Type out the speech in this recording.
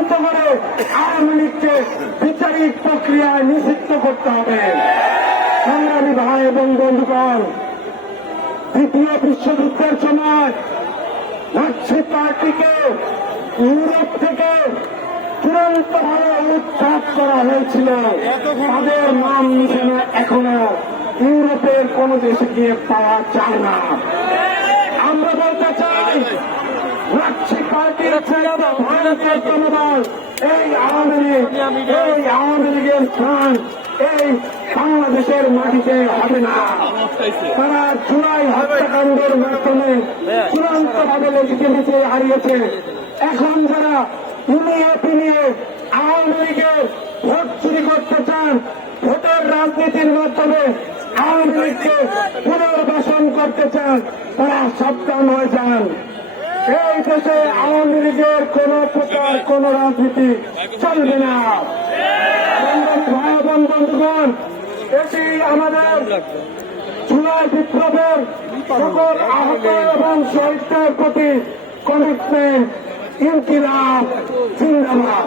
চূড়ান্ত করে আওয়ামী লীগকে বিচারিক প্রক্রিয়ায় নিষিদ্ধ করতে হবে। সংগ্রামী ভাই এবং বন্ধুগণ, দ্বিতীয় বিশ্বযুদ্ধের সময় নাৎসি পার্টিকে ইউরোপ থেকে চূড়ান্ত ভাবে উৎখাত করা হয়েছিল। তাদের নাম নিশানা এখনও ইউরোপের কোন দেশে গিয়ে পাওয়া যায় না। আমরা বলতে চাই নাৎসি এই বাংলাদেশের মাটিতে হবে না। তারা জুলাই হত্যাকাণ্ডের মাধ্যমে চূড়ান্ত ভাবে লেজিটিমেসি হারিয়েছে। এখন যারা ইনিয়ে পিনিয়ে আওয়ামী লীগের ভোট চুরি করতে চান, ভোটের রাজনীতির মাধ্যমে আওয়ামী লীগকে পুনর্বাসন করতে চান, তারা সাবধান হয়ে যান। এই দেশে আওয়ামী লীগের কোন প্রকার, কোন রাজনীতি চলবে না। ভাই বোন বন্ধুগণ, এটি আমাদের জুলাই বিপ্লবের সকল আহত এবং শহীদদের প্রতি কমিটমেন্ট ইনকিলাব, জিন্দাবাদ।